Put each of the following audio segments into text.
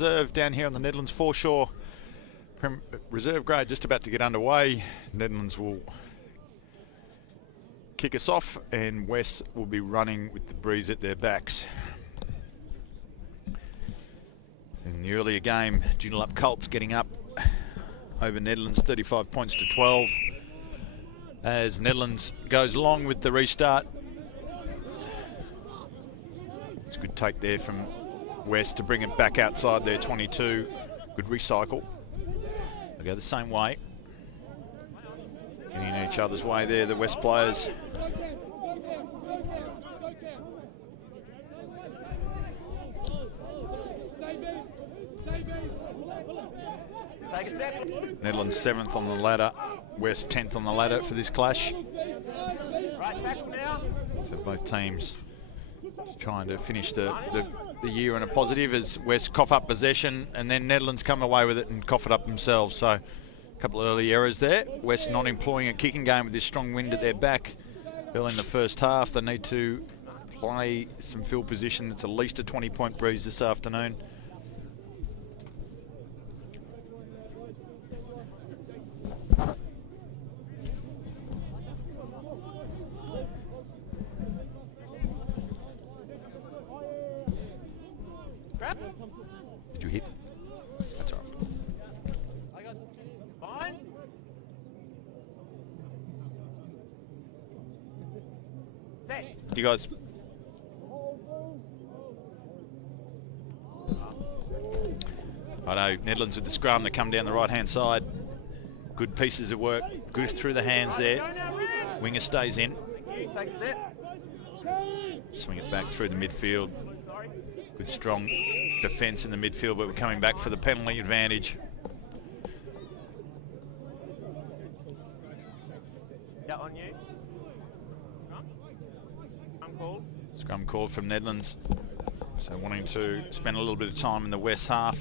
reserve down here on the Nedlands foreshore. Reserve grade just about to get underway. Nedlands will kick us off and West will be running with the breeze at their backs. In the earlier game, Joondalup Colts getting up over Nedlands 35 points to 12 as Nedlands goes along with the restart. It's a good take there from West to bring it back outside their 22. Good recycle. They go the same way. Getting in each other's way there, the West players. Nedlands 7th on the ladder, West 10th on the ladder for this clash. So both teams trying to finish the year in a positive as West cough up possession and then Nedlands come away with it and cough it up themselves. So a couple of early errors there. West not employing a kicking game with this strong wind at their back. Early in the first half, they need to play some field position that's at least a 20-point breeze this afternoon. Did you hit? That's all right. Fine. Set. You guys. I know Nedlands with the scrum. They come down the right-hand side. Good pieces of work. Good through the hands there. Winger stays in. Swing it back through the midfield. Good strong defence in the midfield, but we're coming back for the penalty advantage. Yeah, on you. Scrum called. Scrum called from Nedlands. So wanting to spend a little bit of time in the West half.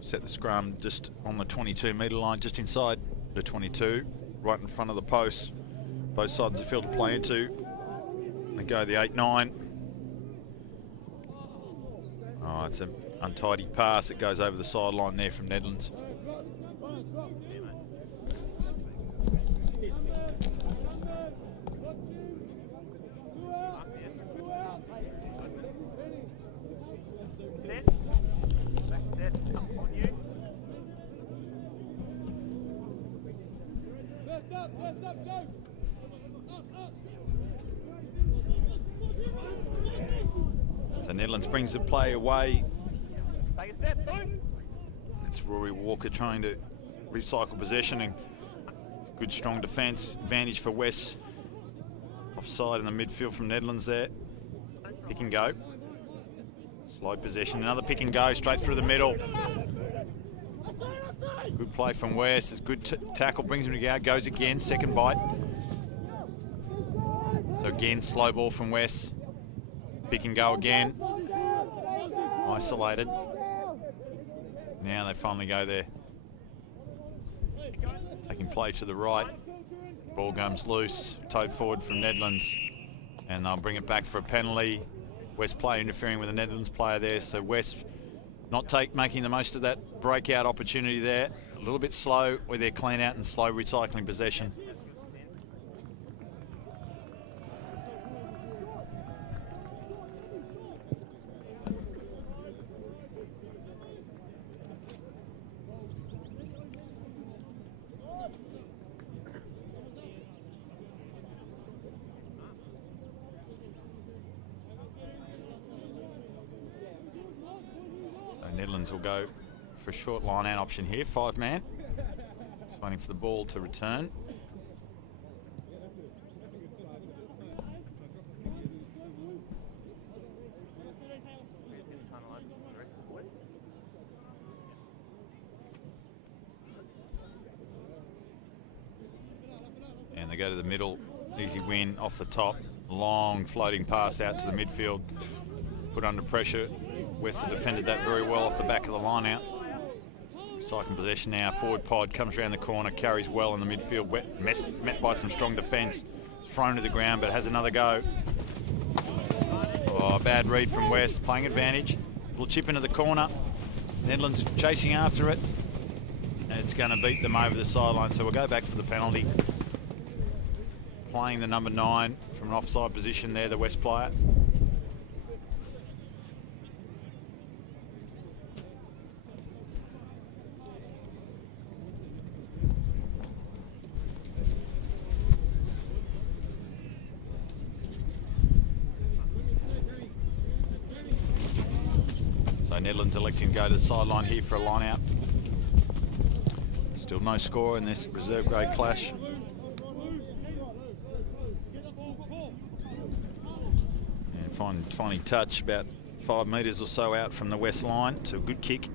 Set the scrum just on the 22-metre line, just inside the 22, right in front of the post. Both sides of the field to play into. They go the 8-9. Oh, it's an untidy pass. It goes over the sideline there from Nedlands. So Nedlands brings the play away. Take a step, It's Rory Walker trying to recycle possession and good strong defence. Advantage for West. Offside in the midfield from Nedlands there. Pick and go. Slow possession. Another pick and go straight through the middle. Good play from West. It's good tackle. Brings him to go. Goes again. Second bite. So again, slow ball from West. Pick and go again. Isolated. Now they finally go there. Taking play to the right. Ball comes loose. Towed forward from Nedlands. And they'll bring it back for a penalty. West player interfering with the Nedlands player there. So West not making the most of that breakout opportunity there. A little bit slow with their clean out and slow recycling possession. Nedlands will go for a short line out option here, 5-man. Just waiting for the ball to return. go to the middle. Easy win off the top. Long floating pass out to the midfield. Put under pressure. Western defended that very well off the back of the line out. Cycling possession now. Forward pod comes around the corner, carries well in the midfield. Met by some strong defence. Thrown to the ground, but has another go. Oh, bad read from West, playing advantage. Little chip into the corner. Nedlands chasing after it. And it's going to beat them over the sideline, so we'll go back for the penalty. Playing the number 9 from an offside position there, the West player. So Nedlands electing to go to the sideline here for a line out. Still no score in this reserve grade clash. And finally touch about 5 metres or so out from the West line. So a good kick.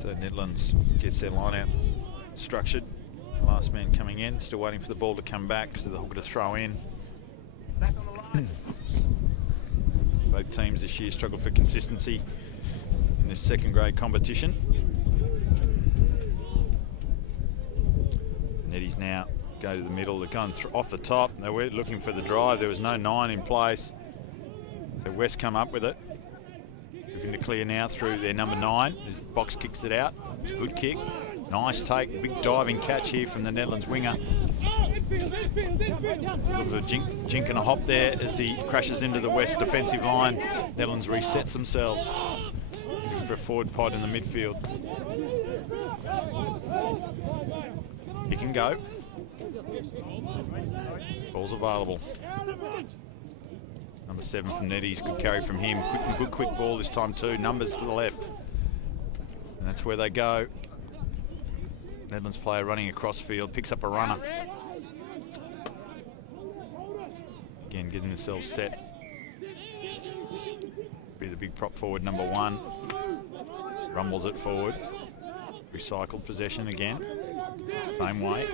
So Nedlands gets their line out structured. Last man coming in, still waiting for the ball to come back to the hooker to throw in. Both teams this year struggle for consistency in this second grade competition. Neddies now go to the middle. They're going off the top. They were looking for the drive. There was no 9 in place. So West come up with it. Looking to clear now through their number 9. Box kicks it out. It's a good kick. Nice take, big diving catch here from the Netherlands winger. A jink and a hop there as he crashes into the West defensive line. Netherlands resets themselves. Looking for a forward pod in the midfield. He can go. Ball's available. Number 7 from Neddies, good carry from him. Good quick ball this time too. Numbers to the left. And that's where they go. Nedlands player running across field, picks up a runner. Again, getting themselves set. Be the big prop forward, number 1. Rumbles it forward. Recycled possession again. Same way.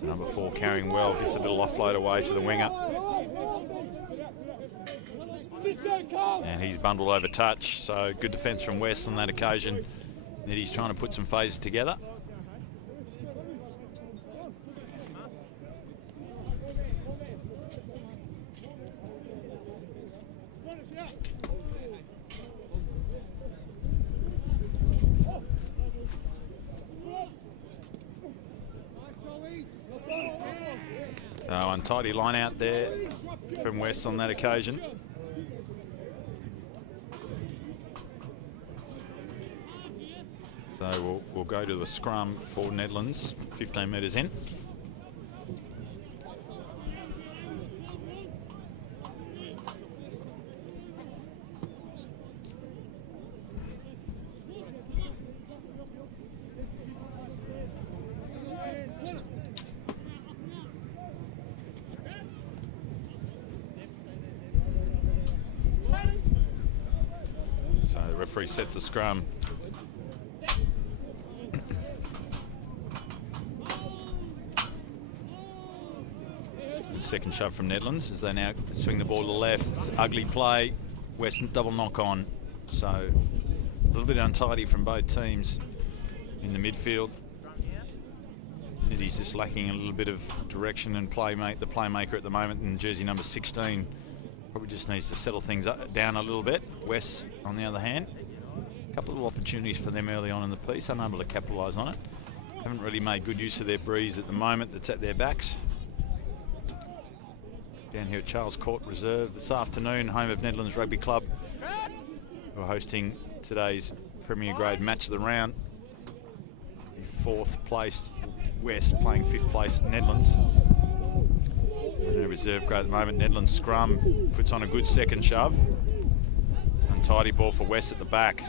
So number 4 carrying well, gets a little offload away to the winger. And he's bundled over touch, so good defence from West on that occasion. Neddy's trying to put some phases together. So untidy line out there from West on that occasion. So we'll go to the scrum for Nedlands, 15 metres in. So the referee sets a scrum. Second shove from Nedlands as they now swing the ball to the left. It's an ugly play. Western double knock on. So a little bit untidy from both teams in the midfield. Niddy's just lacking a little bit of direction and the playmaker at the moment in jersey number 16. Probably just needs to settle things down a little bit. West, on the other hand, a couple of opportunities for them early on in the piece, unable to capitalise on it. Haven't really made good use of their breeze at the moment that's at their backs. Down here at Charles Court Reserve this afternoon, home of Nedlands Rugby Club, who are hosting today's Premier Grade match of the round. The 4th place West playing 5th place Nedlands. In a reserve grade at the moment, Nedlands scrum puts on a good second shove. Untidy ball for West at the back.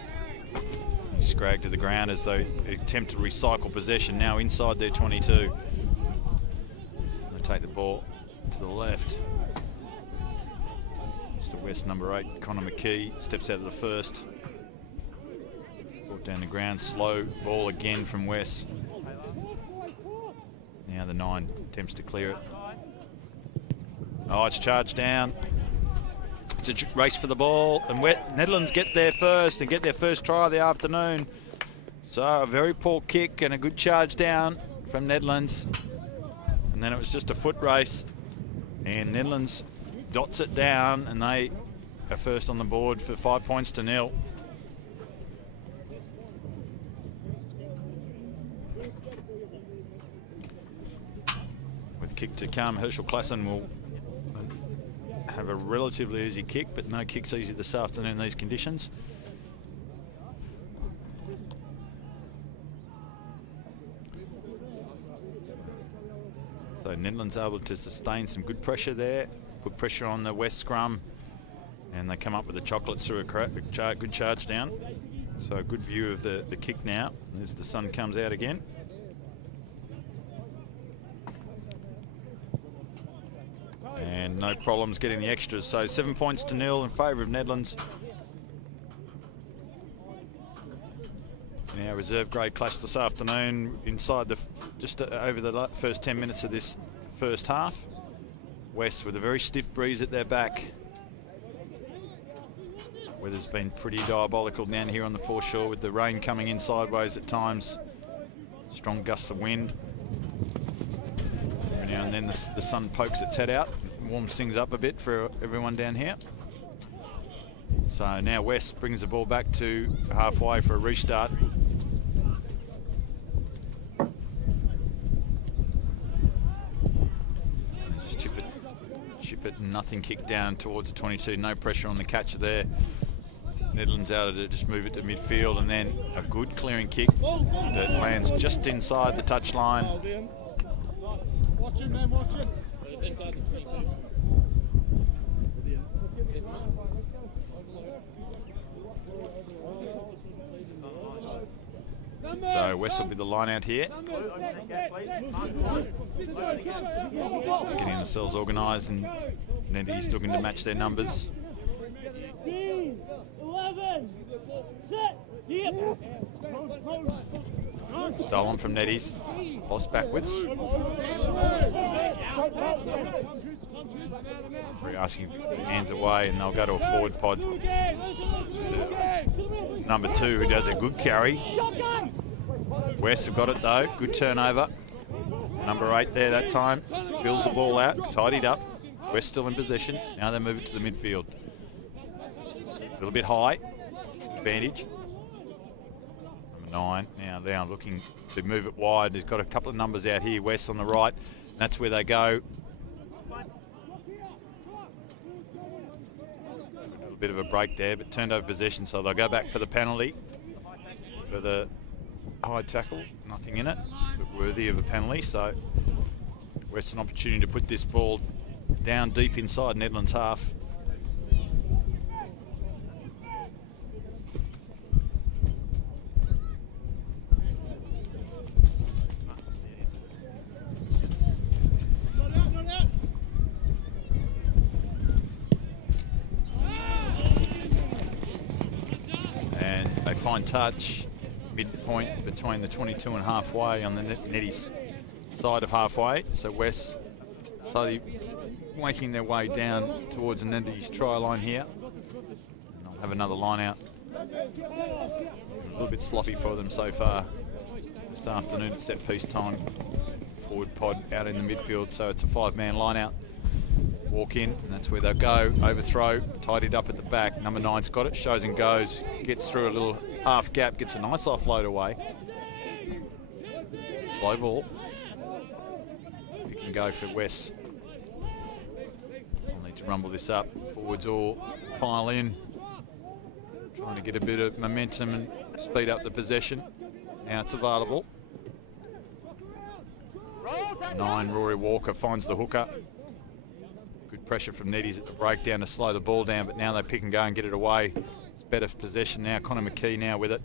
Scragged to the ground as they attempt to recycle possession now inside their 22. They take the ball to the left. It's the West number 8, Connor McKee, steps out of the first. Brought down the ground, slow ball again from West. Now the 9 attempts to clear it. Oh, it's charged down. It's a race for the ball, and Nedlands get there first and get their first try of the afternoon. So a very poor kick and a good charge down from Nedlands. And then it was just a foot race, and Nedlands dots it down, and they are first on the board for 5 points to 0. With kick to come, Herschel Klassen will have a relatively easy kick, but no kick's easy this afternoon in these conditions. So Nedlands able to sustain some good pressure there, put pressure on the West scrum, and they come up with the chocolates through a good charge down. So a good view of the kick now as the sun comes out again. And no problems getting the extras. So 7 points to 0 in favour of Nedlands. Now reserve grade clash this afternoon inside just over the first 10 minutes of this first half. West with a very stiff breeze at their back. Weather's been pretty diabolical down here on the foreshore with the rain coming in sideways at times. Strong gusts of wind. Every now and then the sun pokes its head out, warms things up a bit for everyone down here. So now West brings the ball back to halfway for a restart. Just chip it, nothing kick down towards the 22. No pressure on the catcher there. Nedlands out to just move it to midfield, and then a good clearing kick that lands just inside the touchline. Watch him, man, watch him. Inside the 22. So West will be the line out here. Getting themselves organised, and Neddy's looking to match their numbers. 11, set, yep. Stolen from Neddy's, lost backwards. Referee asking hands away, and they'll go to a forward pod. Number 2, who does a good carry. West have got it though, good turnover. Number 8 there that time, spills the ball out, tidied up. West still in possession, now they move it to the midfield. A little bit high, advantage. Number 9, now they are looking to move it wide. He's got a couple of numbers out here, West on the right. That's where they go. A little bit of a break there, but turned over possession, so they'll go back for the penalty. For the high tackle, nothing in it, but worthy of a penalty. So West an opportunity to put this ball down deep inside Nedlands half. And they find touch midpoint between the 22 and halfway on the Neddy's side of halfway. So West slowly making their way down towards the Neddy's try line here. And they'll have another line out. A little bit sloppy for them so far this afternoon at set piece time. Forward pod out in the midfield, so it's a 5-man line out. Walk in, and that's where they'll go. Overthrow, tidied up at the back. Number 9's got it, shows and goes. Gets through a little half gap, gets a nice offload away. Slow ball. Pick and go for West. I'll need to rumble this up. Forwards all pile in. Trying to get a bit of momentum and speed up the possession. Now it's available. 9, Rory Walker finds the hooker. Good pressure from Neddy's at the breakdown to slow the ball down, but now they pick and go and get it away. It's better possession now. Connor McKee now with it.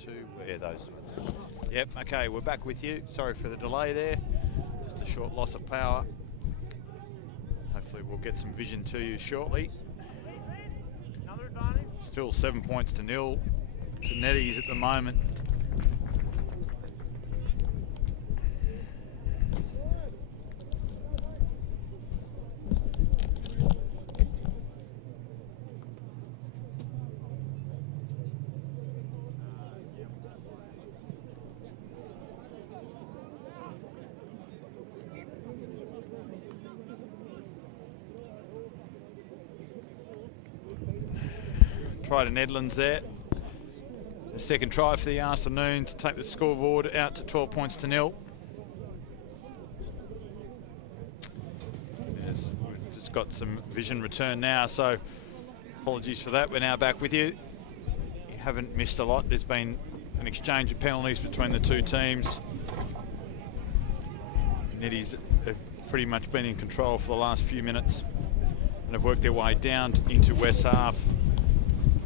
to where those ones. Yep, okay, we're back with you. Sorry for the delay there. Just a short loss of power. Hopefully we'll get some vision to you shortly. Another advantage. Still 7 points to nil to Neddies at the moment. Try to Nedlands there. The second try for the afternoon to take the scoreboard out to 12 points to nil. Yes, we've just got some vision return now, so apologies for that. We're now back with you. You haven't missed a lot. There's been an exchange of penalties between the two teams. Neddies have pretty much been in control for the last few minutes and have worked their way down into West half.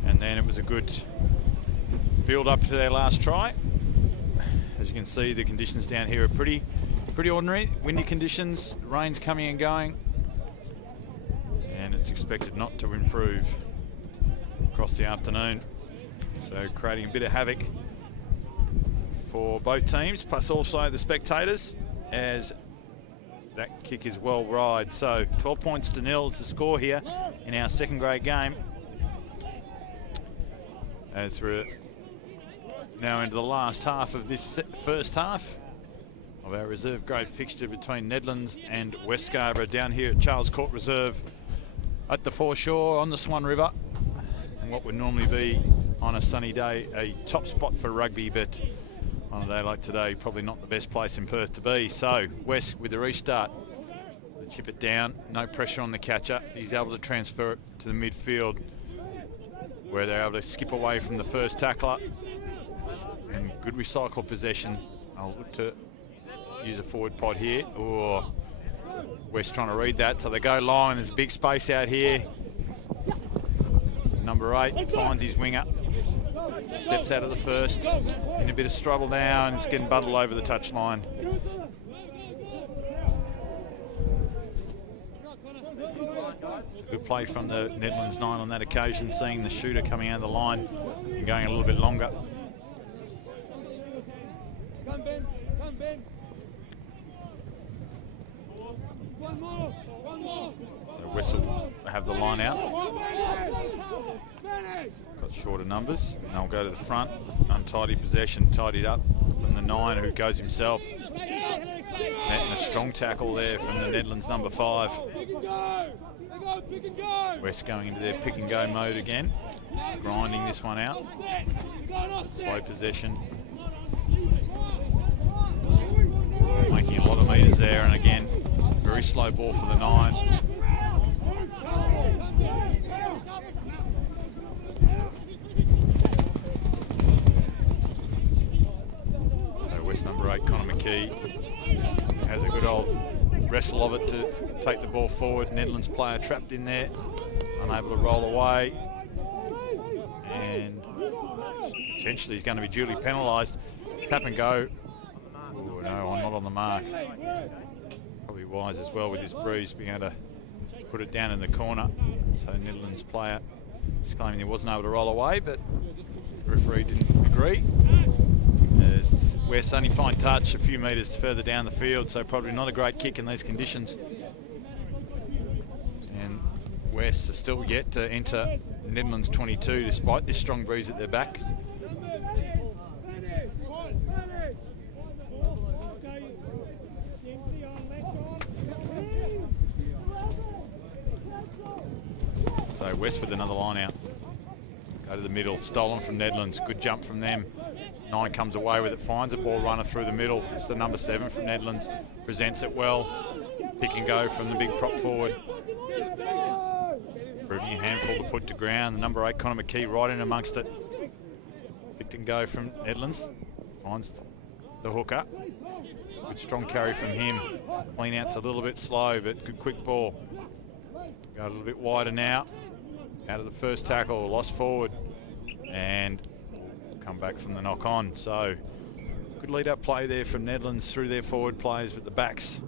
And then it was a good build up to their last try. As you can see, the conditions down here are pretty ordinary. Windy conditions, the rain's coming and going, and it's expected not to improve across the afternoon. So creating a bit of havoc for both teams, plus also the spectators, as that kick is well wide. So 12 points to nil is the score here in our second grade game. As we're now into the last half of this first half of our reserve grade fixture between Nedlands and West Scarborough down here at Charles Court Reserve at the foreshore on the Swan River. And what would normally be on a sunny day a top spot for rugby, but on a day like today probably not the best place in Perth to be. So West with the restart, they chip it down, no pressure on the catcher. He's able to transfer it to the midfield, where they're able to skip away from the first tackler. And good recycle possession. I'll look to use a forward pod here. Oh, West trying to read that, so they go long. There's a big space out here. Number 8 finds his winger. Steps out of the first. In a bit of struggle now, and it's getting bundled over the touchline. Good play from the Nedlands 9 on that occasion, seeing the shooter coming out of the line and going a little bit longer. Come Ben, come Ben. One more. So Wessel have the line out. Got shorter numbers, and they'll go to the front. Untidy possession, tidied up from the 9, who goes himself. Netting a strong tackle there from the Nedlands number 5. West going into their pick and go mode again, grinding this one out. Slow possession, making a lot of metres there, and again very slow ball for the 9. So West number 8 Connor McKee has a good old wrestle of it to take the ball forward. Nedlands player trapped in there, unable to roll away, and potentially he's going to be duly penalised. Tap and go. Oh no, I'm not on the mark. Probably wise as well with his breeze being able to put it down in the corner. So Nedlands player is claiming he wasn't able to roll away, but the referee didn't agree. As West only fine touch a few metres further down the field, so probably not a great kick in these conditions. And West are still yet to enter Nedlands 22 despite this strong breeze at their back. So West with another line out. Go to the middle, stolen from Nedlands. Good jump from them. 9 comes away with it, finds a ball runner through the middle. It's the number 7 from Nedlands. Presents it well. Pick and go from the big prop forward. Proving a handful to put to ground. The number 8, Connor McKee, right in amongst it. Pick and go from Nedlands. Finds the hooker. Good strong carry from him. Clean out's a little bit slow, but good quick ball. Go a little bit wider now. Out of the first tackle, lost forward. And come back from the knock on. So good lead up play there from Nedlands through their forward players, but the backs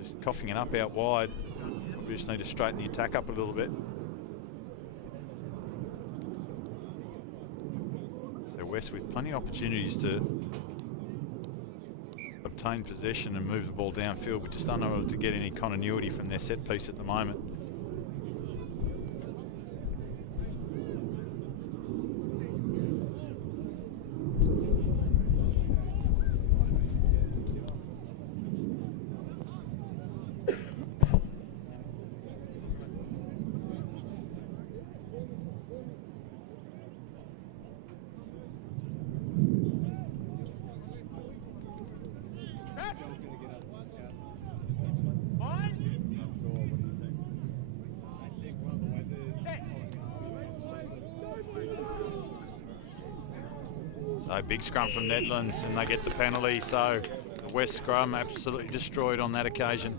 just coughing it up out wide. We just need to straighten the attack up a little bit. So West with plenty of opportunities to obtain possession and move the ball downfield, but just unable to get any continuity from their set piece at the moment. So big scrum from Nedlands and they get the penalty, so the West scrum absolutely destroyed on that occasion.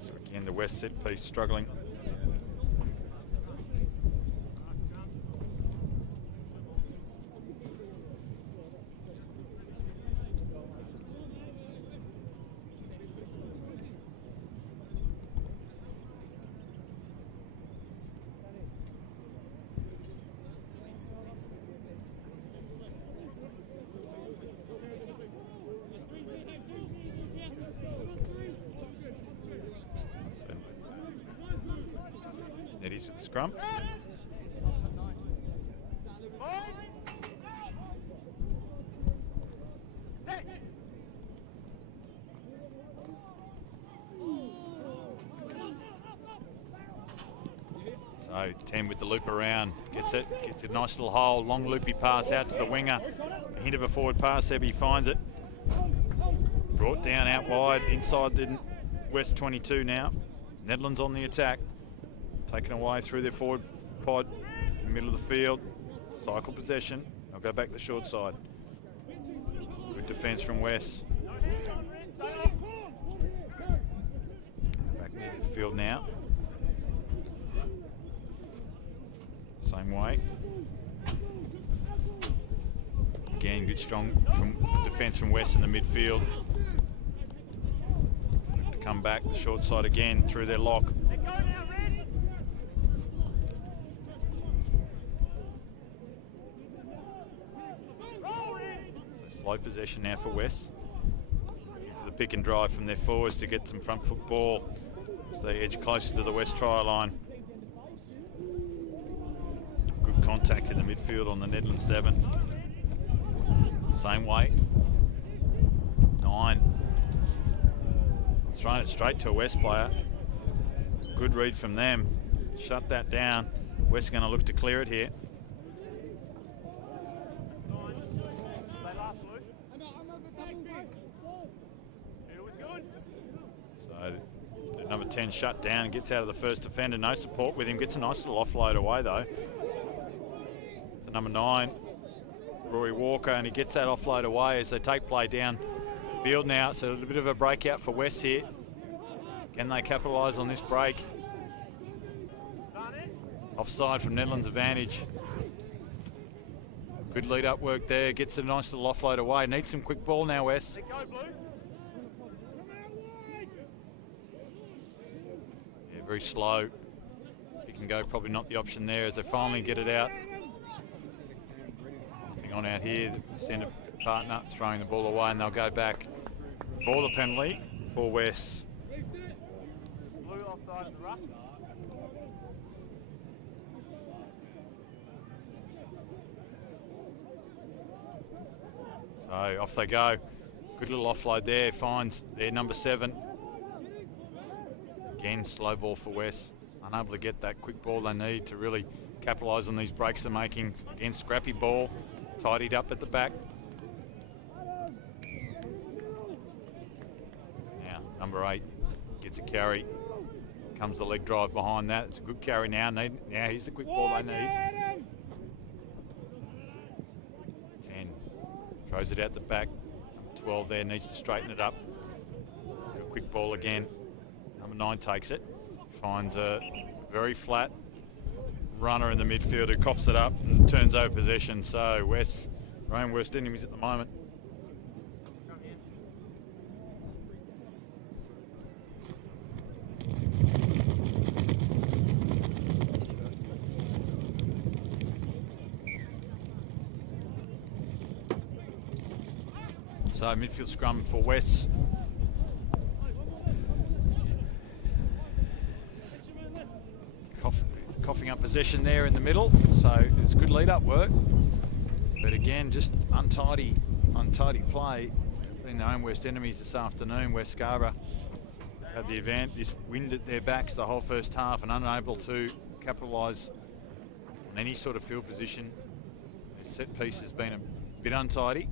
So again the West set piece struggling. Neddies with the scrum. So 10 with the loop around, gets a nice little hole, long loopy pass out to the winger. A hint of a forward pass there, but he finds it. Brought down out wide, inside the West 22 now. Nedlands on the attack. Taken away through their forward pod, in the middle of the field. Cycle possession. They'll go back the short side. Good defence from West. Back near the field now. Same way. Again, good strong defence from West in the midfield. To come back the short side again through their lock. Slow possession now for West. Looking for the pick and drive from their forwards to get some front foot ball as they edge closer to the West try line. Good contact in the midfield on the Nedlands 7. Same way. 9. Throwing it straight to a West player. Good read from them. Shut that down. West going to look to clear it here. So the number 10 shut down and gets out of the first defender. No support with him. Gets a nice little offload away though. So number 9, Rory Walker, and he gets that offload away as they take play down field now. So a bit of a breakout for West here. Can they capitalise on this break? Offside from Nedlands' advantage. Good lead up work there. Gets a nice little offload away. Needs some quick ball now, West. Yeah, very slow. He can go, probably not the option there as they finally get it out. Nothing on out here. The centre partner throwing the ball away, and they'll go back for the penalty for West. Blue offside in the ruck. So off they go. Good little offload there. Finds their number 7. Again, slow ball for West. Unable to get that quick ball they need to really capitalise on these breaks they're making. Again, scrappy ball. Tidied up at the back. Now, number 8 gets a carry. Comes the leg drive behind that. It's a good carry now. Now here's the quick ball they need. 10. Throws it out the back. Number 12 there needs to straighten it up. Good quick ball again. Number 9 takes it. Finds a very flat runner in the midfield who coughs it up and turns over possession. So West, their own worst enemies at the moment. So midfield scrum for West. Coughing up possession there in the middle, so it's good lead-up work. But again, just untidy play. Been their own worst enemies this afternoon. West Scarborough had the advantage, this wind at their backs the whole first half and unable to capitalise on any sort of field position. Their set piece has been a bit untidy.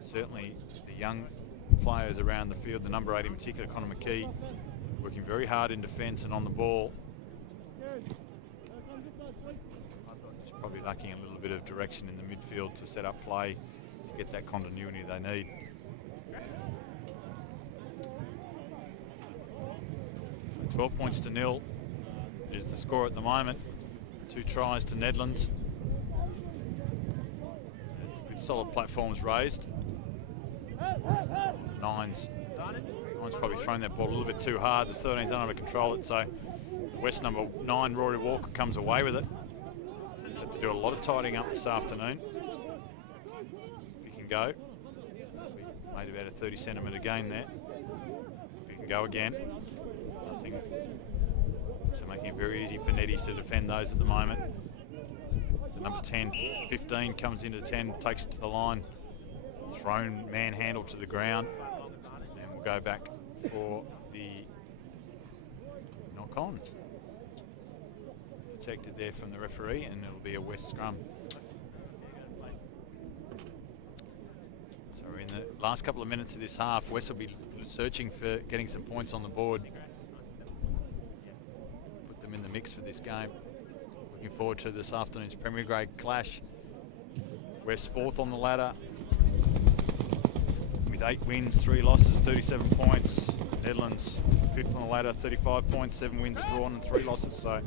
Certainly the young players around the field, the number 8 in particular, Connor McKee, working very hard in defence and on the ball. Probably lacking a little bit of direction in the midfield to set up play to get that continuity they need. So 12 points to 0 is the score at the moment. 2 tries to Nedlands. There's some good solid platforms raised. Nine's probably thrown that ball a little bit too hard. The 13's unable to control it, so the West number 9, Rory Walker, comes away with it. He's had to do a lot of tidying up this afternoon. If he can go. Made about a 30 centimetre gain there. If he can go again. Nothing. So making it very easy for Neddies to defend those at the moment. So number 10, 15 comes into 10, takes it to the line. Thrown manhandled to the ground, and we'll go back for the knock on. Detected there from the referee, and it'll be a West scrum. So we're in the last couple of minutes of this half. West will be searching for getting some points on the board. Put them in the mix for this game. Looking forward to this afternoon's Premier Grade clash. West 4th on the ladder. 8 wins, 3 losses, 37 points. Nedlands 5th on the ladder, 35 points, 7 wins drawn and 3 losses. So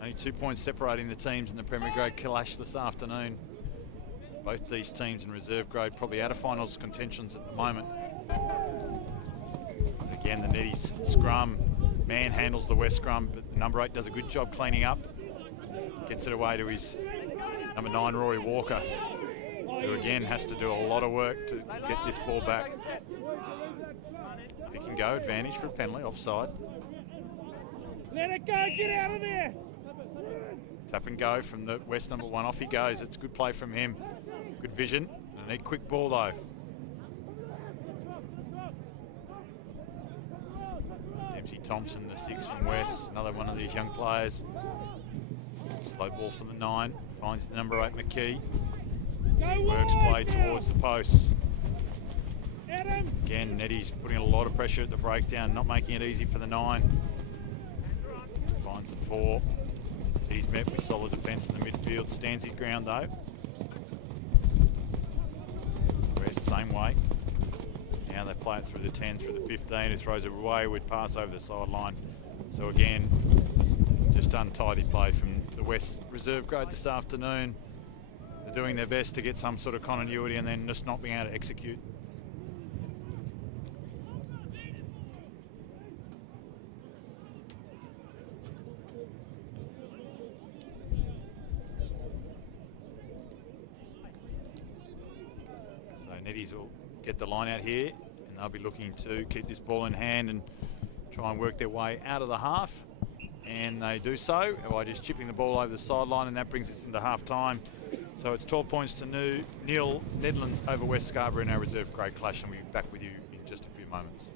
only 2 points separating the teams in the Premier Grade clash this afternoon. Both these teams in reserve grade probably out of finals contentions at the moment. Again, the Neddies scrum manhandles the West scrum, but the number 8 does a good job cleaning up. Gets it away to his number 9, Rory Walker, who again has to do a lot of work to get this ball back. He can go, advantage for a penalty, offside. Let it go, get out of there! Tap and go from the West number 1, off he goes. It's good play from him. Good vision, and a quick ball though. MC Thompson, the 6 from West, another one of these young players. Slow ball from the 9, finds the number 8, McKee. Works play towards the posts. Again, Neddy's putting a lot of pressure at the breakdown, not making it easy for the 9. Finds the 4. He's met with solid defence in the midfield. Stands his ground though. West same way. Now they play it through the 10, through the 15. It throws a wayward pass over the sideline. So again, just untidy play from the West reserve grade this afternoon. They're doing their best to get some sort of continuity and then just not being able to execute. So Neddies will get the line out here, and they'll be looking to keep this ball in hand and try and work their way out of the half. And they do so by just chipping the ball over the sideline, and that brings us into half time. So it's 12 points to nil, Nedlands over West Scarborough in our reserve grade clash, and we'll be back with you in just a few moments.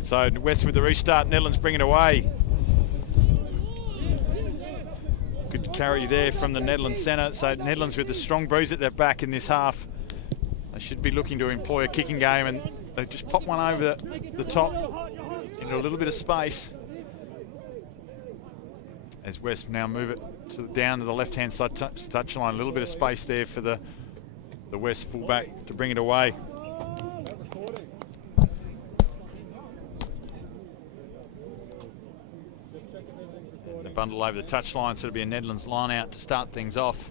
So West with the restart, Nedlands bring it away. Good carry there from the Nedlands centre. So Nedlands with the strong breeze at their back in this half. They should be looking to employ a kicking game, and they just pop one over the top into a little bit of space. As West now move it down to the left-hand side touch line. A little bit of space there for the West fullback to bring it away. The bundle over the touchline, so it'll be a Nedlands line out to start things off.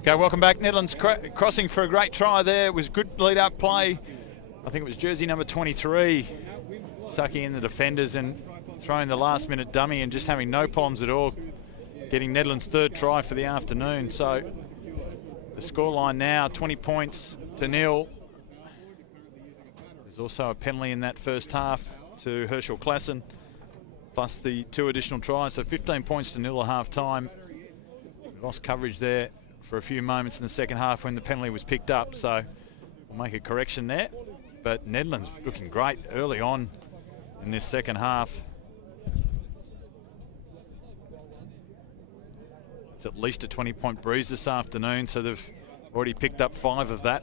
Okay, welcome back. Nedlands crossing for a great try there. It was good lead-up play. I think it was jersey number 23 sucking in the defenders and throwing the last-minute dummy and just having no problems at all getting Nedlands' third try for the afternoon. So the scoreline now 20 points to 0. There's also a penalty in that first half to Herschel Klassen, plus the 2 additional tries, so 15 points to 0 at half-time. We lost coverage there for a few moments in the second half when the penalty was picked up, so we'll make a correction there. But Nedlands looking great early on in this second half. It's at least a 20-point breeze this afternoon, so they've already picked up 5 of that.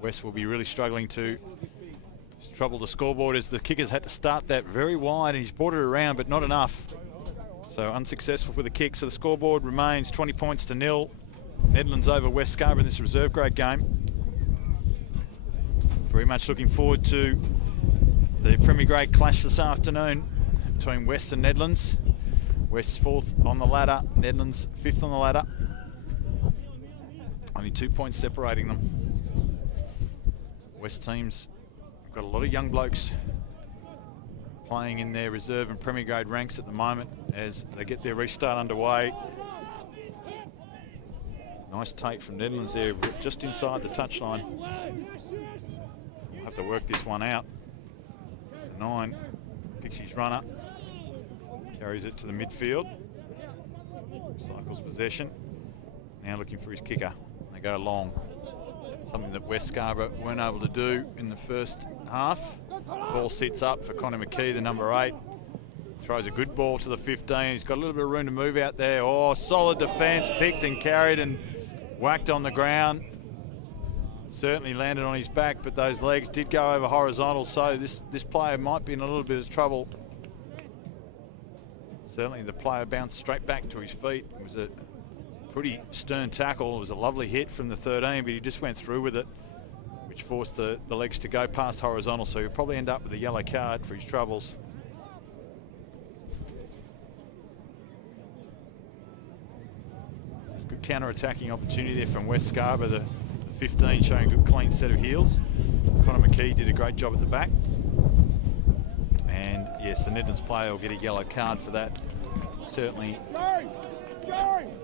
West will be really struggling to trouble the scoreboard as the kickers had to start that very wide, and he's brought it around, but not enough. So unsuccessful with the kick, so the scoreboard remains 20 points to 0. Nedlands over West Scarborough in this reserve grade game. Very much looking forward to the Premier Grade clash this afternoon between West and Nedlands. West's 4th on the ladder, Nedlands 5th on the ladder. Only 2 points separating them. West teams have got a lot of young blokes playing in their reserve and Premier Grade ranks at the moment as they get their restart underway. Nice take from Nedlands there, just inside the touchline. We'll have to work this one out. It's a 9. Pixie's runner. Carries it to the midfield. Cycles possession. Now looking for his kicker. They go long. Something that West Scarborough weren't able to do in the first half. Ball sits up for Conor McKee, the number 8. Throws a good ball to the 15. He's got a little bit of room to move out there. Oh, solid defence, picked and carried and whacked on the ground. Certainly landed on his back, but those legs did go over horizontal, so this player might be in a little bit of trouble. Certainly the player bounced straight back to his feet. It was a pretty stern tackle. It was a lovely hit from the 13, but he just went through with it, which forced the legs to go past horizontal, so he'll probably end up with a yellow card for his troubles. Good counter-attacking opportunity there from West Scarborough. The 15 showing a good clean set of heels. Conor McKee did a great job at the back. And yes, the Nedlands player will get a yellow card for that. Certainly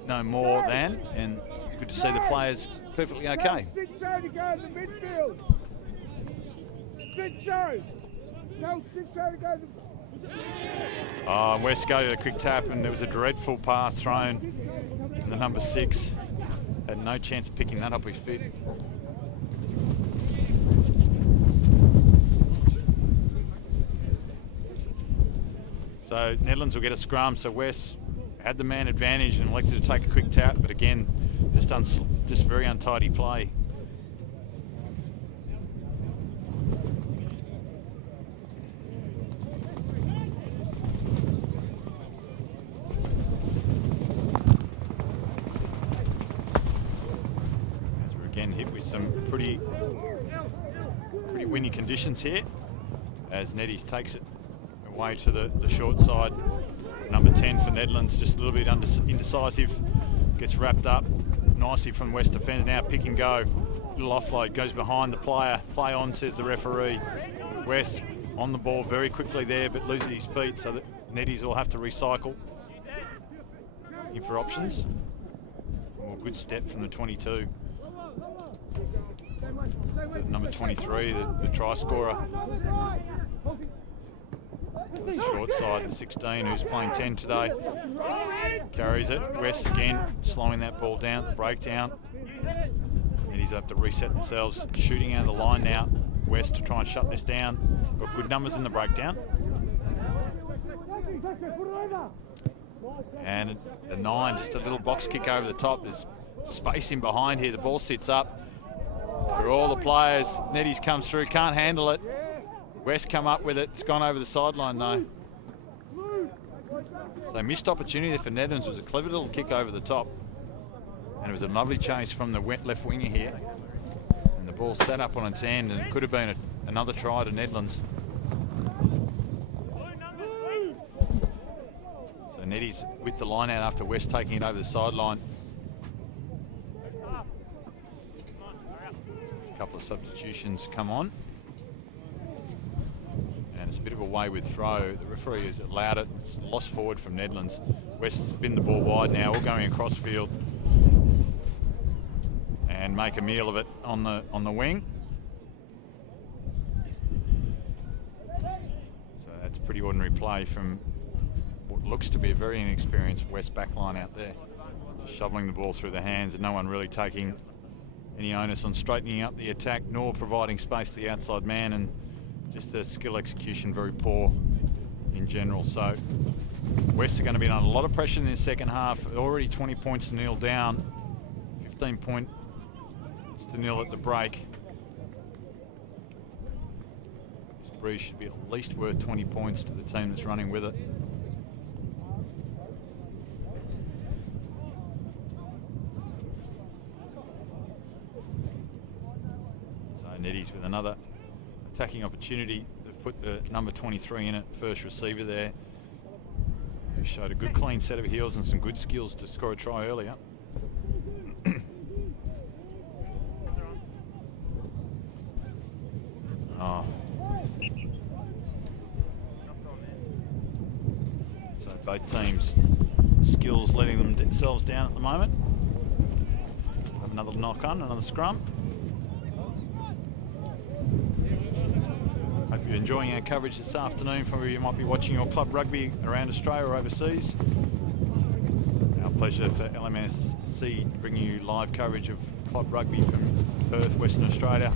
no more than, and good to see the players perfectly okay. West go to a quick tap, and there was a dreadful pass thrown. And the number 6 had no chance of picking that up with his feet. So Nedlands will get a scrum, so West had the man advantage and elected to take a quick tap, but again, just very untidy play. As we're again hit with some pretty windy conditions here. as Neddies takes it away to the short side. Number 10 for Nedlands, just a little bit indecisive. Gets wrapped up nicely from West defender. Now pick and go. Little offload, goes behind the player. Play on, says the referee. West on the ball very quickly there, but loses his feet, so that Neddies will have to recycle. In for options. Oh, good step from the 22. So number 23, the try scorer. The short side, the 16, who's playing 10 today. Carries it. West again, slowing that ball down, the breakdown. Neddies have to reset themselves. Shooting out of the line now. West to try and shut this down. Got good numbers in the breakdown. And the 9, just a little box kick over the top. There's space in behind here. The ball sits up for all the players. Neddies comes through, can't handle it. West come up with it. It's gone over the sideline though. So missed opportunity there for Nedlands. Was a clever little kick over the top. And it was a lovely chase from the left winger here. And the ball sat up on its end, and it could have been another try to Nedlands. So Neddies with the line out after West taking it over the sideline. A couple of substitutions come on. And it's a bit of a wayward throw. The referee has allowed it. It's lost forward from Nedlands. West spin the ball wide now, all going across field. And make a meal of it on the wing. So that's pretty ordinary play from what looks to be a very inexperienced West backline out there. Just shoveling the ball through the hands, and no one really taking any onus on straightening up the attack, nor providing space to the outside man, and just the skill execution very poor in general. So West are going to be under a lot of pressure in the second half. Already 20 points to nil down, 15 points to nil at the break. This breeze should be at least worth 20 points to the team that's running with it. So Neddies with another attacking opportunity. They've put the number 23 in it, first receiver there, who showed a good clean set of heels and some good skills to score a try earlier. Oh. So both teams' skills letting themselves down at the moment. Another knock on, another scrum. Hope you're enjoying our coverage this afternoon from where you might be watching your club rugby around Australia or overseas. It's our pleasure for LMSC bringing you live coverage of club rugby from Perth, Western Australia.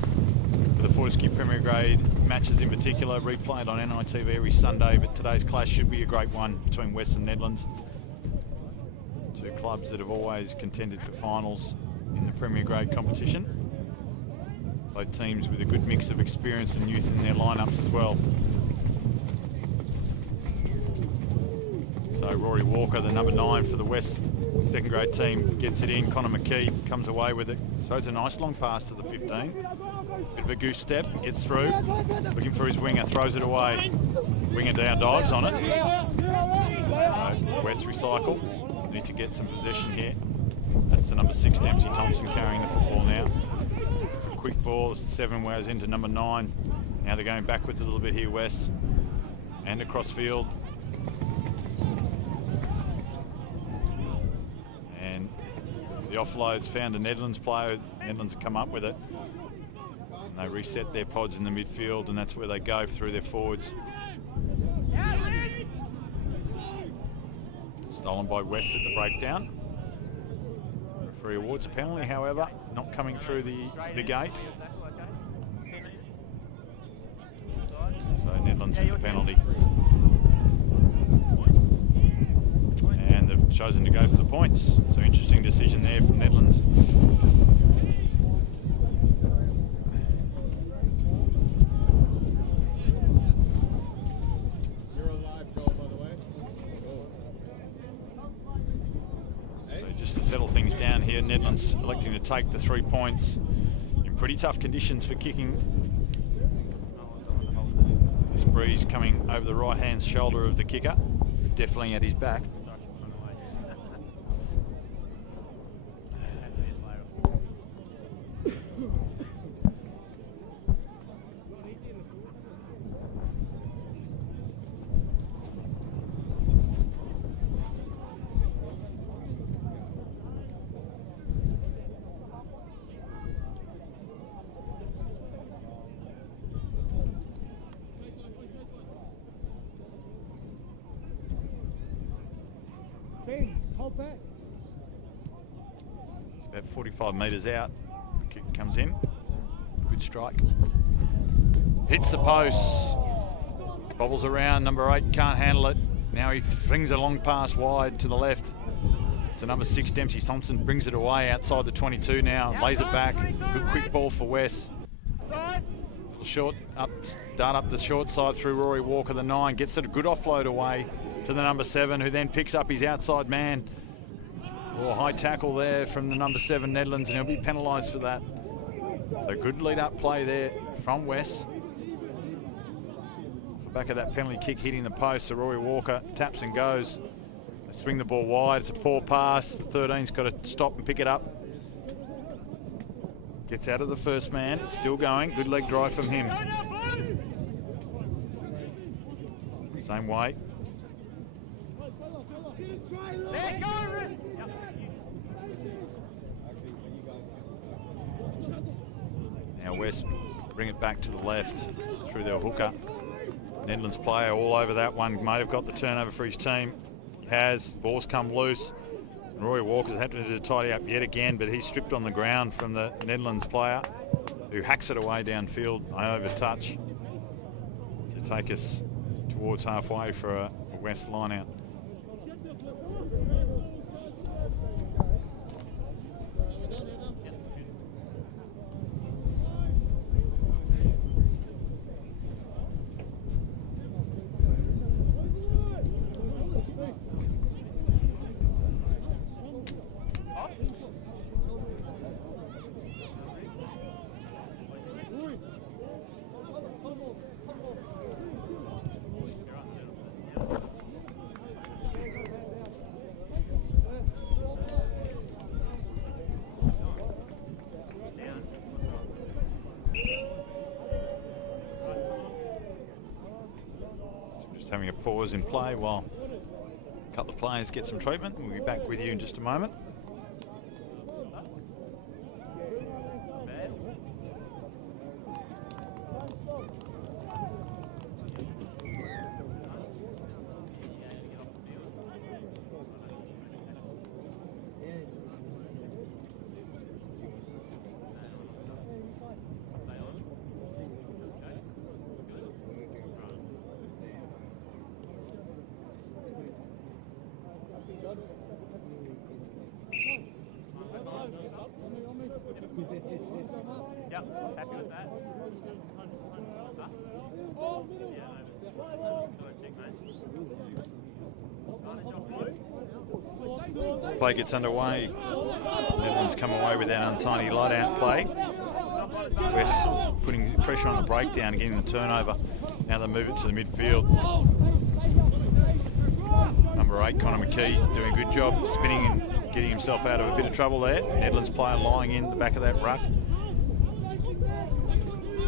For the Fortescue Premier Grade matches in particular, replayed on NITV every Sunday, but today's clash should be a great one between West and Nedlands. Two clubs that have always contended for finals in the Premier Grade competition. Both teams with a good mix of experience and youth in their lineups as well. So Rory Walker, the number 9 for the West second grade team, gets it in. Connor McKee comes away with it. So it's a nice long pass to the 15. Bit of a goose step, gets through. Looking for his winger, throws it away. Winger down, dives on it. West recycle. Need to get some possession here. That's the number 6, Dempsey Thompson, carrying the football now. A quick ball, 7 wears into number 9. Now they're going backwards a little bit here, West. And across field. And the offload's found a Nedlands player. Nedlands have come up with it. And they reset their pods in the midfield, and that's where they go through their forwards. Stolen by West at the breakdown. Referee awards a penalty, however, not coming through the gate. So Nedlands with the penalty. And they've chosen to go for the points. So interesting decision there from Nedlands. Things down here. Nedlands electing to take the 3 points in pretty tough conditions for kicking. This Nice breeze coming over the right-hand shoulder of the kicker. Definitely at his back. Hold back. It's about 45 metres out. Kick comes in. Good strike. Hits the post. Bobbles around. Number 8 can't handle it. Now he flings a long pass wide to the left. So number 6, Dempsey Thompson, brings it away outside the 22 now. Lays it back. Good quick ball for West. Short up, dart up the short side through Rory Walker, the 9. Gets it a good offload away to the number 7, who then picks up his outside man. Oh, high tackle there from the number 7, Nedlands, and he'll be penalised for that. So good lead-up play there from West. The back of that penalty kick hitting the post, so Rory Walker taps and goes. They swing the ball wide. It's a poor pass. The 13's got to stop and pick it up. Gets out of the first man. Still going. Good leg drive from him. Same way. Now West bring it back to the left through their hooker. Nedlands player all over that one. Might have got the turnover for his team. He has. Ball's come loose. Rory Walker's had to tidy up yet again, but he's stripped on the ground from the Nedlands player, who hacks it away downfield. I over touch to take us towards halfway for a West line out. Having a pause in play while a couple of players get some treatment. We'll be back with you in just a moment. Yep, happy with that. Play gets underway. Nedlands come away with that untidy line-out play. West putting pressure on the breakdown, getting the turnover. Now they move it to the midfield. Number 8, Connor McKee, doing a good job spinning and getting himself out of a bit of trouble there. Nedlands player lying in the back of that ruck.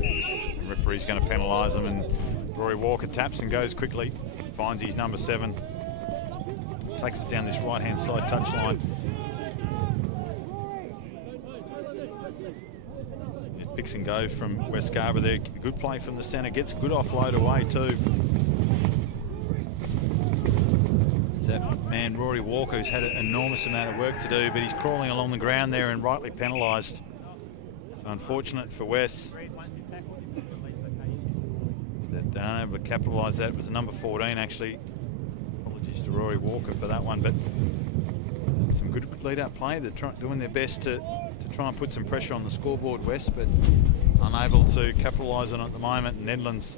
The referee's going to penalise him, and Rory Walker taps and goes quickly. Finds his number 7. Takes it down this right-hand side touchline. It picks and go from West Scarborough there. Good play from the centre. Gets a good offload away too. It's that man Rory Walker, who's had an enormous amount of work to do, but he's crawling along the ground there and rightly penalised. So unfortunate for West. They're unable to capitalise that. It was a number 14 actually. Apologies to Rory Walker for that one, but some good lead-up play. They're doing their best to try and put some pressure on the scoreboard, West, but unable to capitalise on it at the moment. Nedlands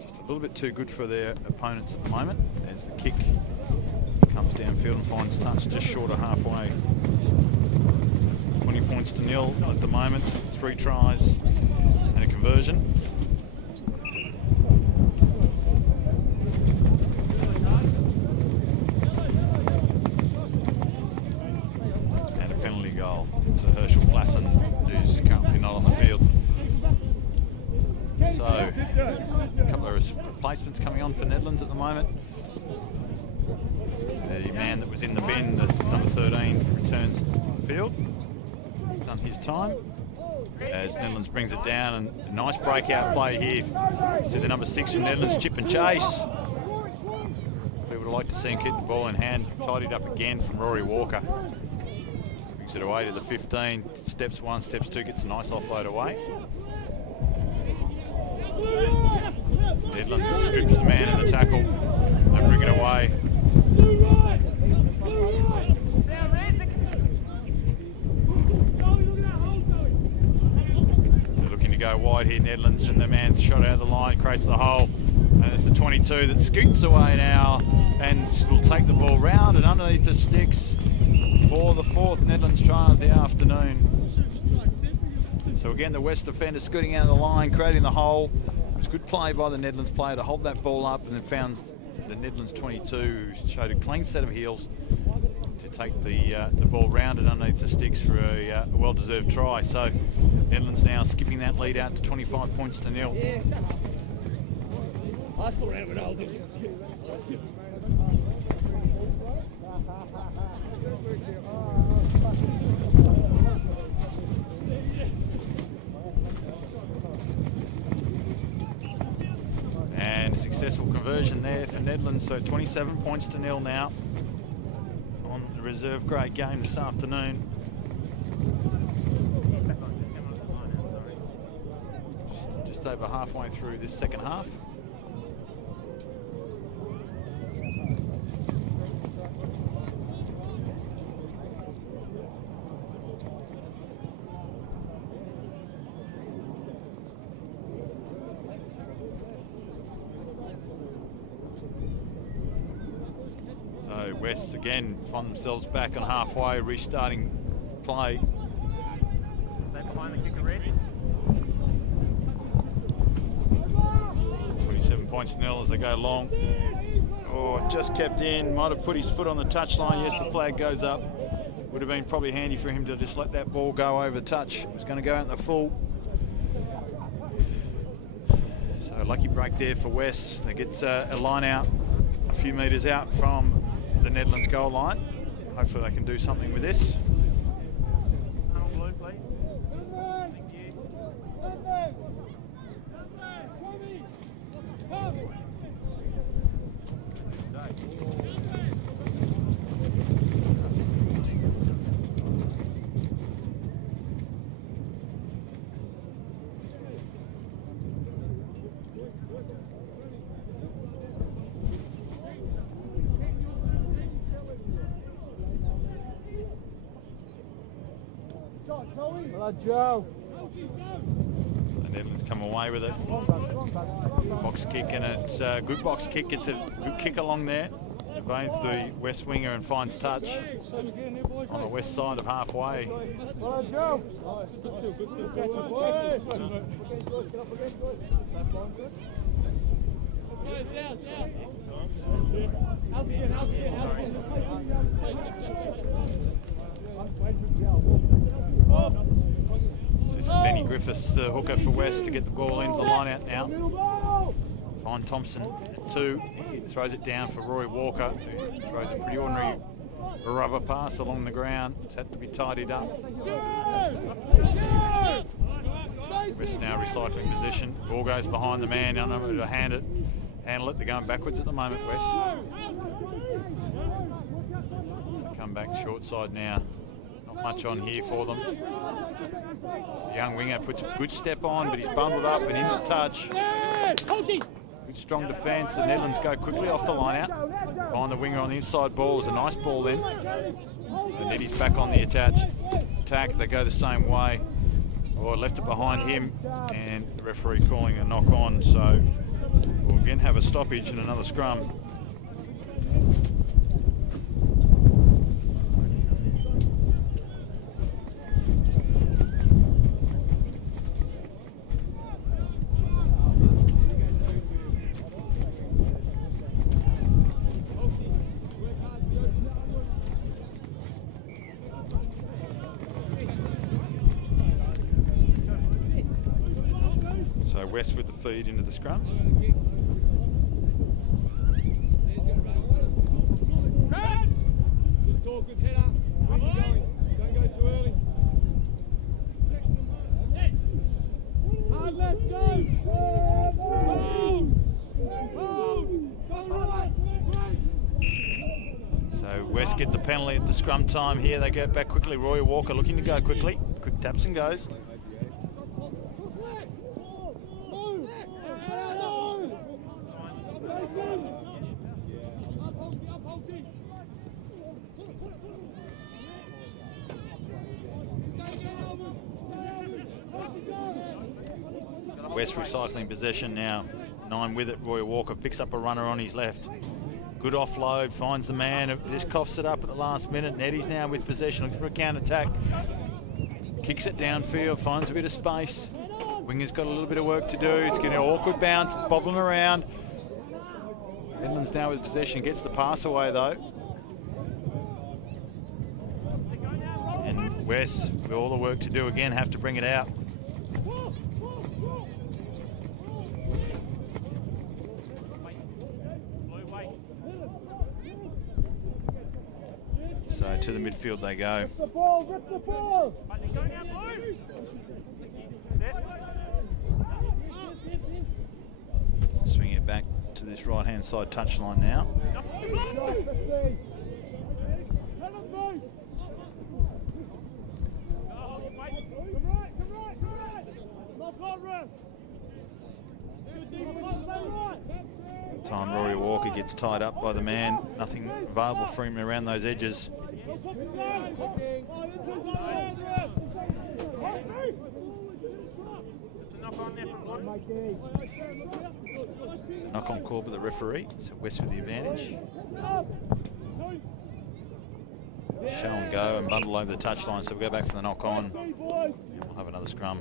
just a little bit too good for their opponents at the moment. There's the kick. Comes downfield and finds touch just short of halfway. 20 points to 0 at the moment. 3 tries and a conversion. replacements coming on for Nedlands at the moment. The man that was in the bin, the number 13, returns to the field. Done his time. As Nedlands brings it down, and a nice breakout play here. See the number 6 from Nedlands, chip and chase. We would like to see him keep the ball in hand. Tidied up again from Rory Walker. Brings it away to the 15. Steps 1, steps 2, gets a nice offload away. Nedlands strips the man in the tackle. They bring it away. Go wide here, Nedlands, and the man's shot out of the line, creates the hole, and it's the 22 that scoots away now and will take the ball round and underneath the sticks for the 4th Nedlands try of the afternoon. So again, the West defender scooting out of the line, creating the hole. It was good play by the Nedlands player to hold that ball up, and then found the Nedlands 22 who showed a clean set of heels to take the ball round and underneath the sticks for a well-deserved try. So Nedlands now skipping that lead out to 25 points to 0. And a successful conversion there for Nedlands, so 27 points to 0 now. The reserve grade game this afternoon. Just over halfway through this second half. West again find themselves back on halfway, restarting play. Stay behind the kicker, Red. 27 points to 0 as they go long. Oh, just kept in, might have put his foot on the touchline. Yes, the flag goes up. Would have been probably handy for him to just let that ball go over the touch. It was going to go out in the full. So lucky break there for West. They get a line out a few metres out from the Nedlands goal line. Hopefully they can do something with this. Blue, please. Thank you. Joe. So Nedlands come away with it. Box kick, and it's a good box kick. It's a good kick along there. Evades the West winger and finds touch on the west side of halfway. Joe. This is Benny Griffiths, the hooker for West, to get the ball into the line out now. Find Thompson at 2. He throws it down for Rory Walker, who throws a pretty ordinary rubber pass along the ground. It's had to be tidied up. West now recycling position. Ball goes behind the man, unable to handle it. They're going backwards at the moment, West. They come back short side now. Not much on here for them. The young winger puts a good step on, but he's bundled up and into touch. Good strong defence. The Nedlands go quickly off the line out. Find the winger on the inside ball. It's a nice ball then. So Neddy's back on the attack. They go the same way. Oh, left it behind him, and the referee calling a knock on. So we'll again have a stoppage and another scrum. West with the feed into the scrum. West get the penalty at the scrum time here. They go back quickly. Roy Walker looking to go quickly. Quick taps and goes. West recycling possession now. 9 with it. Roy Walker picks up a runner on his left. Good offload, finds the man. This coughs it up at the last minute. Neddy's now with possession, looking for a counter-attack. Kicks it downfield, finds a bit of space. Winger's got a little bit of work to do. It's getting an awkward bounce, bobbling around. Nedlands now with possession, gets the pass away though. And West, with all the work to do again, have to bring it out. So to the midfield they go. Rip the ball, rip the ball! Swing it back to this right-hand side touchline now. Time Rory Walker gets tied up by the man. Nothing available for him around those edges. Knock on call by the referee, so West with the advantage. Show and go and bundle over the touchline, so we'll go back for the knock on. And we'll have another scrum.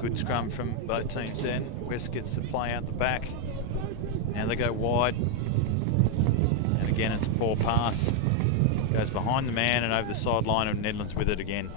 Good scrum from both teams then. West gets the play out the back. Now they go wide. And again, it's a poor pass. Goes behind the man and over the sideline, and Nedlands with it again.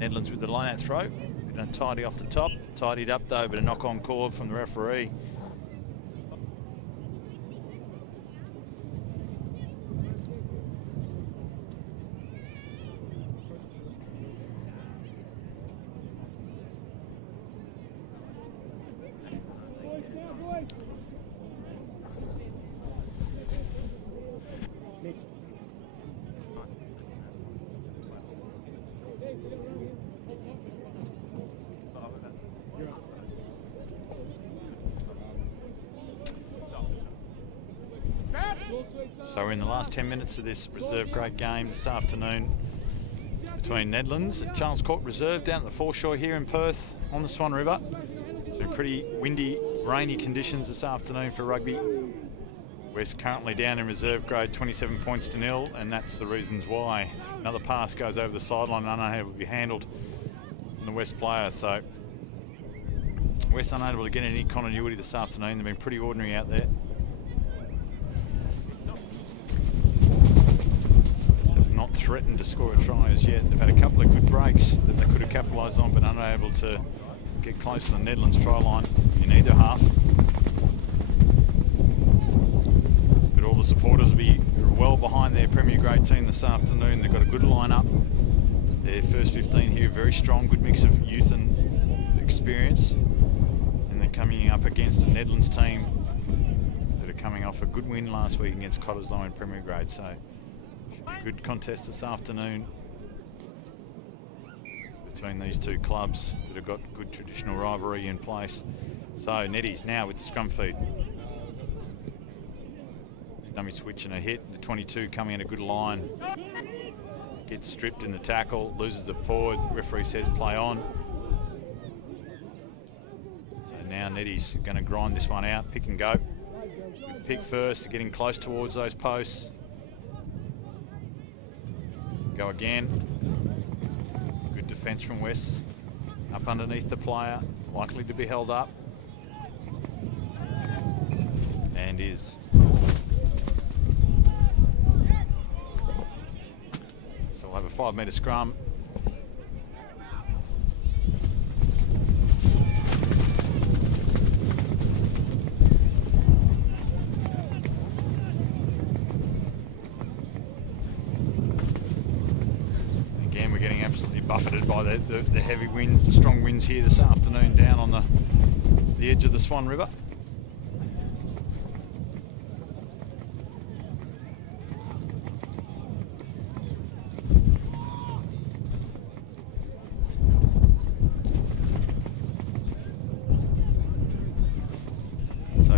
Nedlands with the line out throw. Bit untidy off the top. Tidied up though, but a knock on call from the referee. So we're in the last 10 minutes of this reserve grade game this afternoon between Nedlands and Charles Court Reserve down at the foreshore here in Perth on the Swan River. It's been pretty windy, rainy conditions this afternoon for rugby. West currently down in reserve grade 27 points to 0, and that's the reasons why. Another pass goes over the sideline and unable to be handled from the West player. So West unable to get any continuity this afternoon. They've been pretty ordinary out there. Not threatened to score a try as yet. They've had a couple of good breaks that they could have capitalised on, but unable to get close to the Nedlands try line in either half. But all the supporters will be well behind their Premier Grade team this afternoon. They've got a good lineup. Their first 15 here, very strong, good mix of youth and experience. And they're coming up against the Nedlands team that are coming off a good win last week against Cottesloe in Premier Grade. So should be a good contest this afternoon between these two clubs that have got good traditional rivalry in place. So Neddies now with the scrum feed. Dummy switch and a hit. The 22 coming in a good line. Gets stripped in the tackle, loses it forward. Referee says play on. So now Neddies going to grind this one out, pick and go. Good pick first, getting close towards those posts. Go again. Good defence from West. Up underneath the player, likely to be held up. And is. So we'll have a 5 metre scrum. Again, we're getting absolutely buffeted by the heavy winds, the strong winds here this afternoon down on the edge of the Swan River.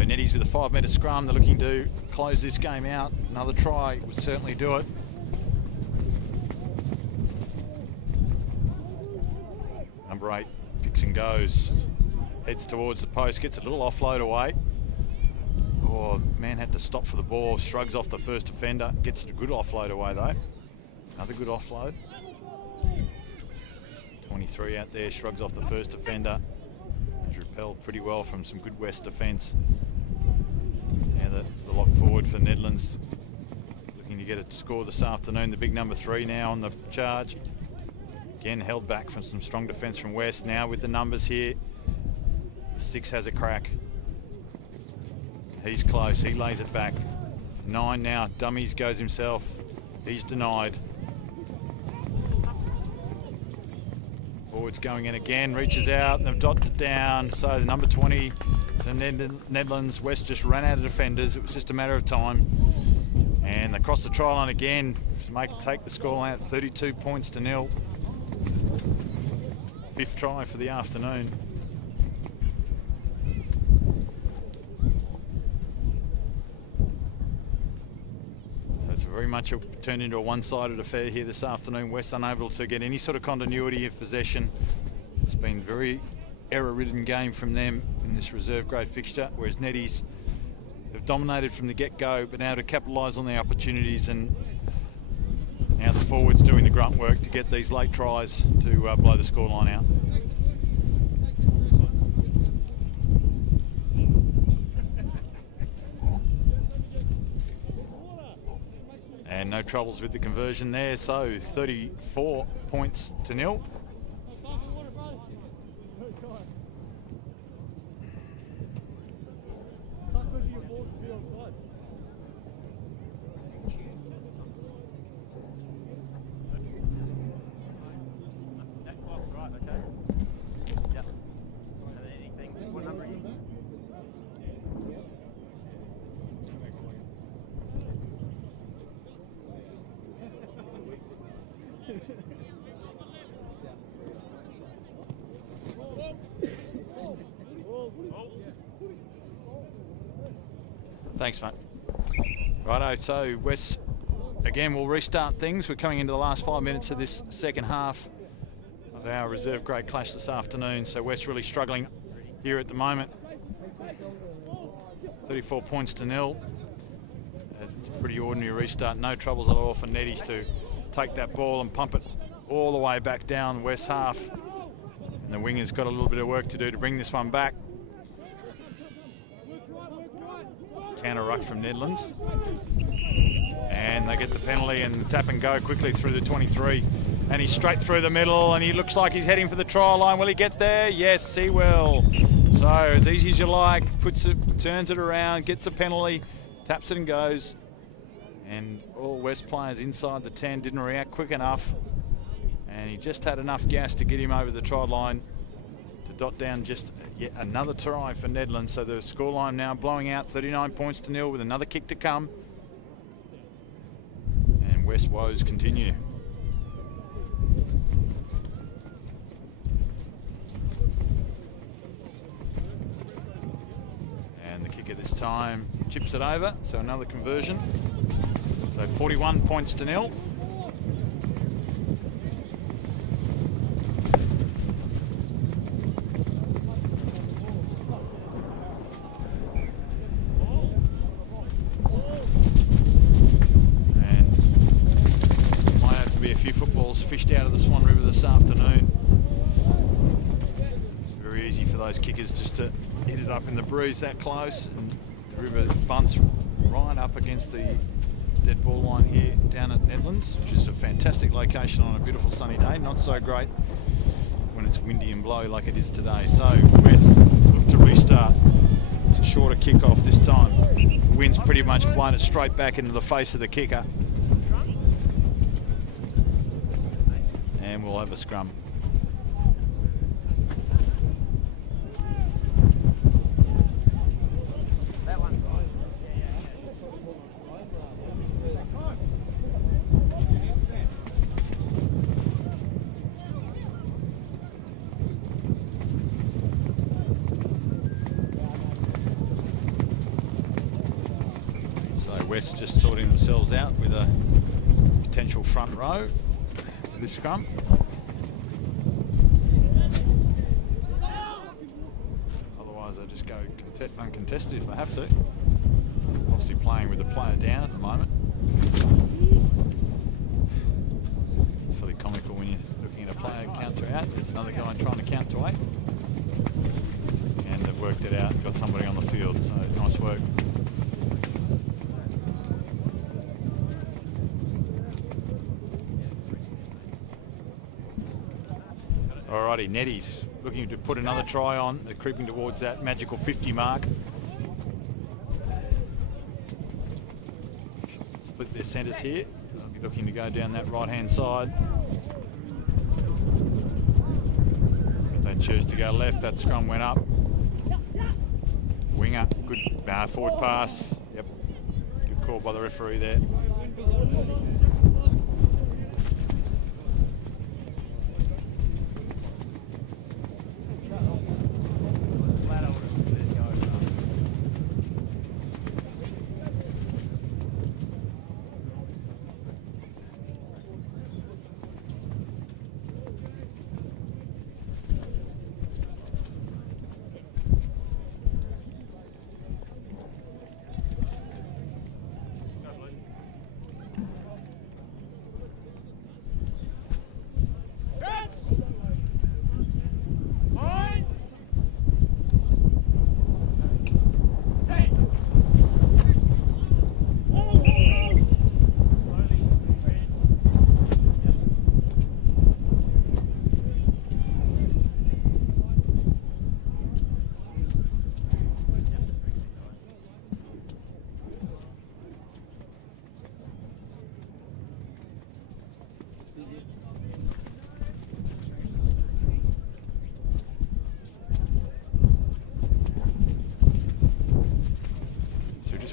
Neddies with a 5 metre scrum. They're looking to close this game out. Another try would certainly do it. Number 8 picks and goes. Heads towards the post. Gets a little offload away. Oh, man had to stop for the ball. Shrugs off the first defender. Gets a good offload away though. Another good offload. 23 out there. Shrugs off the first defender. He's repelled pretty well from some good West defence. That's the lock forward for Nedlands. Looking to get a score this afternoon. The big number 3 now on the charge. Again, held back from some strong defence from West. Now with the numbers here. The 6 has a crack. He's close. He lays it back. 9 now. Dummies goes himself. He's denied. Forwards going in again. Reaches out. And they've dotted it down. So the number 20... The Nedlands, West just ran out of defenders. It was just a matter of time. And they crossed the try line again to take the score out 32 points to 0. 5th try for the afternoon. So it's very much turned into a one-sided affair here this afternoon. West unable to get any sort of continuity of possession. It's been very error-ridden game from them in this reserve grade fixture, whereas Neddies have dominated from the get-go, but now to capitalise on the opportunities, and now the forwards doing the grunt work to get these late tries to blow the scoreline out. And no troubles with the conversion there, so 34 points to 0. Thanks, mate. Righto, so West, again, we'll restart things. We're coming into the last 5 minutes of this second half of our reserve grade clash this afternoon. So West really struggling here at the moment. 34 points to 0. As it's a pretty ordinary restart. No troubles at all for Neddies to take that ball and pump it all the way back down West half. And the winger's got a little bit of work to do to bring this one back. Counter ruck from Nedlands. And they get the penalty and tap and go quickly through the 23. And he's straight through the middle and he looks like he's heading for the try line. Will he get there? Yes, he will. So as easy as you like, puts it, turns it around, gets a penalty, taps it and goes. And all West players inside the 10 didn't react quick enough. And he just had enough gas to get him over the try line to dot down just yet another try for Nedlands. So the scoreline now blowing out 39 points to 0 with another kick to come. And West woes continue. And the kicker this time chips it over, so another conversion. So 41 points to 0. Fished out of the Swan River this afternoon. It's very easy for those kickers just to hit it up in the breeze that close, and the river bunts right up against the dead ball line here down at Nedlands, which is a fantastic location on a beautiful sunny day. Not so great when it's windy and blowy like it is today. So West look to restart. It's a shorter kick-off this time. The wind's pretty much blown it straight back into the face of the kicker. And we'll have a scrum. That one. So West just sorting themselves out with a potential front row for this scrum. Otherwise they just go uncontested if they have to. Obviously playing with a player down at the moment. It's fairly comical when you're looking at a player counter out. There's another guy trying to count to 8. And they've worked it out, got somebody on the field, so nice work. Alrighty, Neddies looking to put another try on. They're creeping towards that magical 50 mark. Split their centres here. They'll be looking to go down that right-hand side. If they choose to go left, that scrum went up. Winger, good forward pass. Yep, good call by the referee there.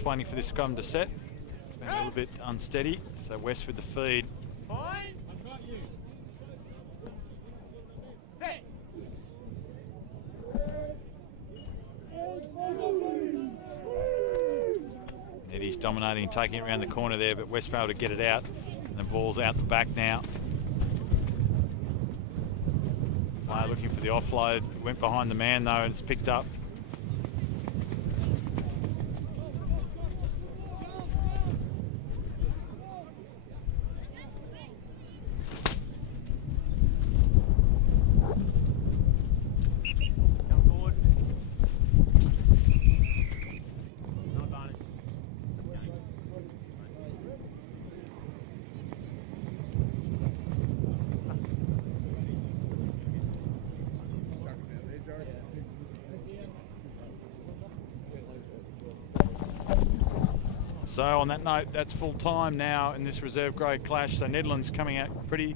Waiting for this scrum to set. It's been a little bit unsteady, so West with the feed. Eddie's dominating, taking it around the corner there, but West failed to get it out, and the ball's out the back now. Player looking for the offload, went behind the man though, and it's picked up. So on that note, that's full time now in this reserve grade clash. So Nedlands coming out pretty